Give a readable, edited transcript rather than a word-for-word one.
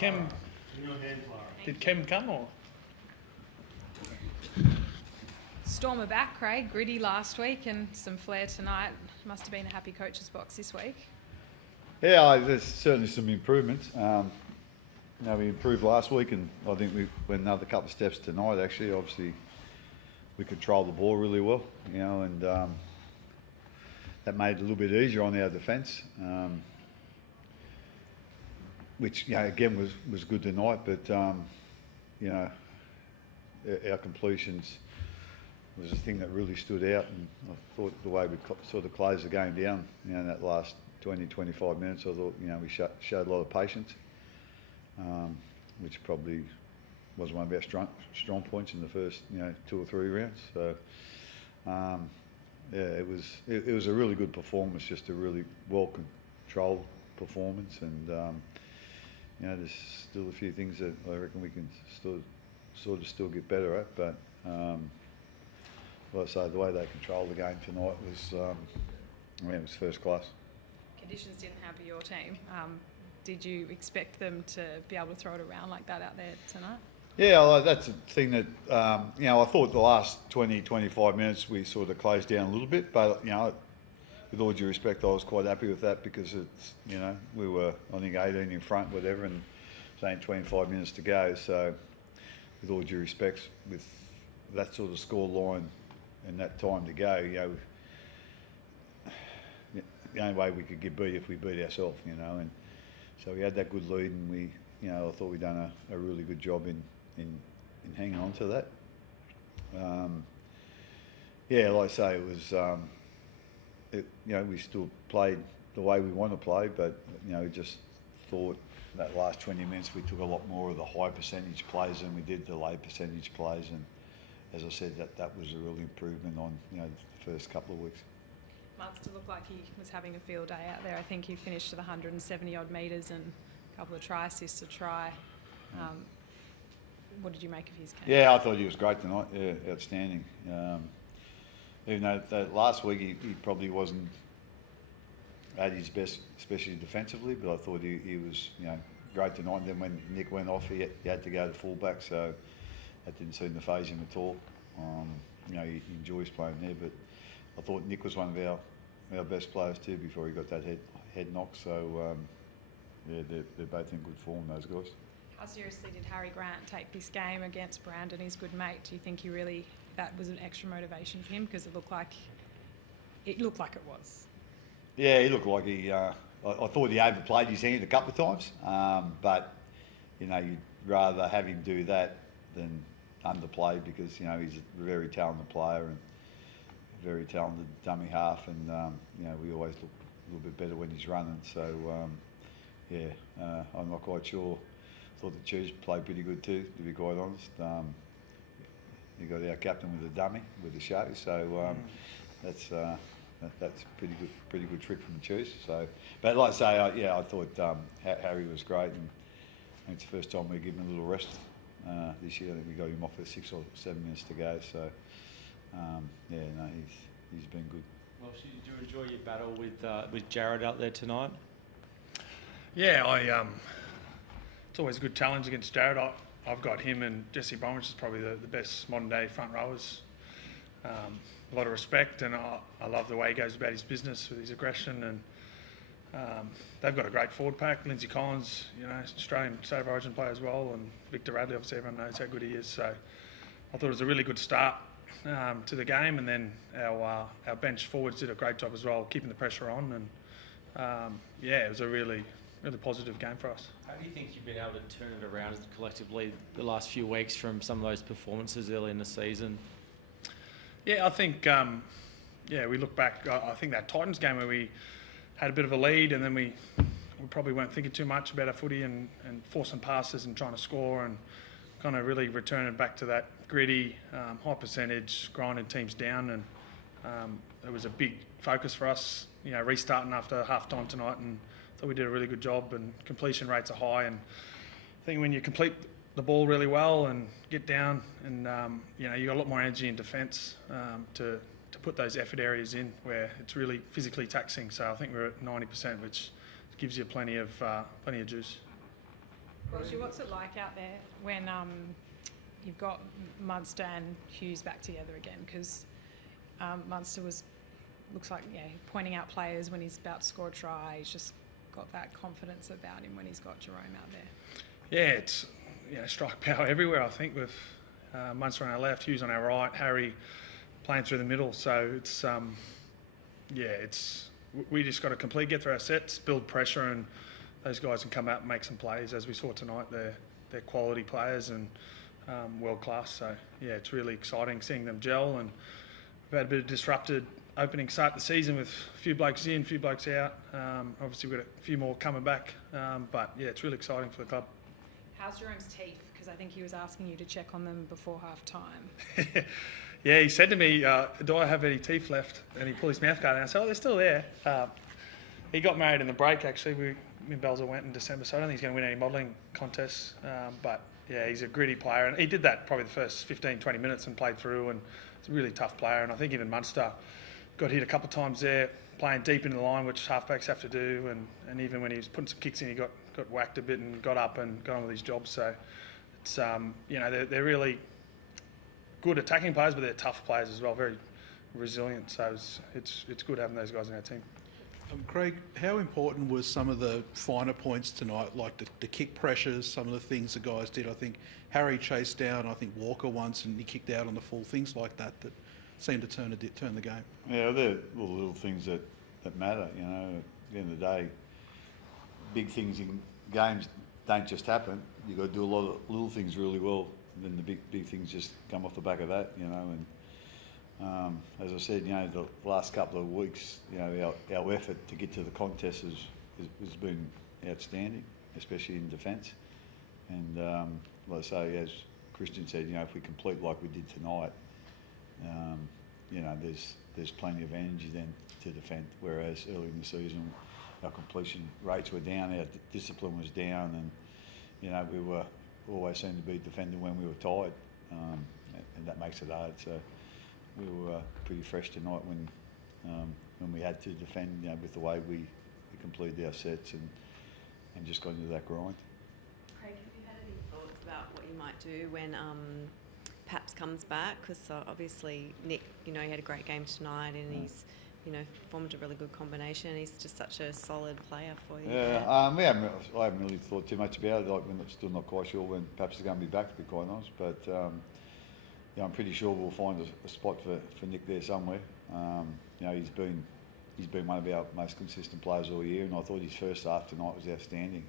Kem come or? Storm are back, Craig. Gritty last week and some flair tonight. Must have been a happy coach's box this week. Yeah, there's certainly some improvements. We improved last week, and I think we went another couple of steps tonight. Actually, obviously, we controlled the ball really well, and that made it a little bit easier on our defence, which again was good tonight. But our completions was the thing that really stood out, and I thought the way we sort of closed the game down, in that last 20-25 minutes, I thought we showed a lot of patience, which probably was one of our strong points in the first 2 or 3 rounds. So it was a really good performance, just a really well controlled performance, and there's still a few things that I reckon we can still get better at, but. Like I say, the way they controlled the game tonight was, it was first class. Conditions didn't hamper your team. Did you expect them to be able to throw it around like that out there tonight? Yeah, well, that's a thing that, I thought the last 20-25 minutes we sort of closed down a little bit, but, with all due respect, I was quite happy with that because it's, we were, I think, 18 in front, whatever, and saying 25 minutes to go. So, with all due respect, with that sort of score line and that time to go, the only way we could get beat if we beat ourselves, and so we had that good lead, and we, I thought we'd done a really good job in hanging on to that. Like I say, it was, we still played the way we want to play, but just thought that last 20 minutes we took a lot more of the high percentage plays than we did the low percentage plays, and as I said, that was a real improvement on the first couple of weeks. Munster looked like he was having a field day out there. I think he finished at 170 odd metres and a couple of try assists, a try. What did you make of his game? Yeah, I thought he was great tonight. Yeah, outstanding. Even though that last week he probably wasn't at his best, especially defensively, but I thought he was great tonight. And then when Nick went off, he had to go to fullback, so that didn't seem to faze him at all. He enjoys playing there, but I thought Nick was one of our best players too before he got that head knock. So they're both in good form, those guys. How seriously did Harry Grant take this game against Brandon, his good mate? Do you think that was an extra motivation for him, because it looked like it was? Yeah, he looked like he. I thought he overplayed his hand a couple of times, but you'd rather have him do that than underplay, because he's a very talented player and very talented dummy half, and we always look a little bit better when he's running. So I'm not quite sure. Thought the Chiefs played pretty good too, to be quite honest. You got our captain with a dummy with the show, so that's pretty good trick from the Chiefs. So, but like I say, I thought Harry was great, and it's the first time we're giving him a little rest this year. I think we got him off with 6 or 7 minutes to go. So, he's been good. Well, did you enjoy your battle with Jared out there tonight? Yeah, it's always a good challenge against Jared. I've got him and Jesse Bromwich is probably the best modern day front rowers. A lot of respect, and I love the way he goes about his business with his aggression, and they've got a great forward pack. Lindsay Collins, Australian State of Origin player as well, and Victor Radley, obviously everyone knows how good he is. So I thought it was a really good start to the game, and then our bench forwards did a great job as well, keeping the pressure on, and it was a really positive game for us. How do you think you've been able to turn it around collectively the last few weeks from some of those performances early in the season? Yeah, I think, we look back, I think that Titans game where we had a bit of a lead, and then we probably weren't thinking too much about our footy and forcing passes and trying to score, and kind of really returning back to that gritty, high percentage, grinding teams down, and it was a big focus for us, restarting after half-time tonight, and I thought we did a really good job, and completion rates are high, and I think when you complete the ball really well and get down, and you got a lot more energy in defence to put those effort areas in where it's really physically taxing. So I think we're at 90%, which gives you plenty of juice. Roger, what's it like out there when you've got Munster and Hughes back together again? Because Munster looks like pointing out players when he's about to score a try. He's just got that confidence about him when he's got Jerome out there. Yeah, it's strike power everywhere. I think with Munster on our left, Hughes on our right, Harry playing through the middle. So it's we just got to get through our sets, build pressure, and those guys can come out and make some plays. As we saw tonight, they're quality players and world class. So yeah, it's really exciting seeing them gel. And we've had a bit of disrupted opening start the season with a few blokes in, a few blokes out. Obviously we've got a few more coming back. But yeah, it's really exciting for the club. How's Jerome's teeth? Because I think he was asking you to check on them before half time. Yeah, he said to me, do I have any teeth left? And he pulled his mouth guard and I said, oh, they're still there. He got married in the break, actually. Me and Belzer went in December, so I don't think he's going to win any modelling contests. But yeah, he's a gritty player. And he did that probably the first 15, 20 minutes and played through. And he's a really tough player. And I think even Munster got hit a couple of times there, playing deep into the line, which halfbacks have to do. And even when he was putting some kicks in, he got whacked a bit and got up and got on with his job. So it's, they're really good attacking players, but they're tough players as well, very resilient. So it's good having those guys in our team. Craig, how important was some of the finer points tonight, like the kick pressures, some of the things the guys did? I think Harry chased down, I think Walker once, and he kicked out on the full, things like that seemed to turn the game. Yeah, they're little things that matter. At the end of the day, big things in games don't just happen. You've got to do a lot of little things really well. Then the big things just come off the back of that, and as I said, the last couple of weeks, our effort to get to the contest has been outstanding, especially in defence. And like I say, as Christian said, if we complete like we did tonight, there's plenty of energy then to defend. Whereas early in the season, our completion rates were down, our discipline was down, and we were always seemed to be defending when we were tired, and that makes it hard. So we were pretty fresh tonight when we had to defend, with the way we completed our sets and just got into that grind. Craig, have you had any thoughts about what you might do when Paps comes back? Because obviously Nick, he had a great game tonight and he's formed a really good combination. He's just such a solid player for you. Yeah, I haven't really thought too much about it. Like, we're still not quite sure when Paps is going to be back, to be quite honest. But I'm pretty sure we'll find a spot for Nick there somewhere. He's been one of our most consistent players all year, and I thought his first half tonight was outstanding.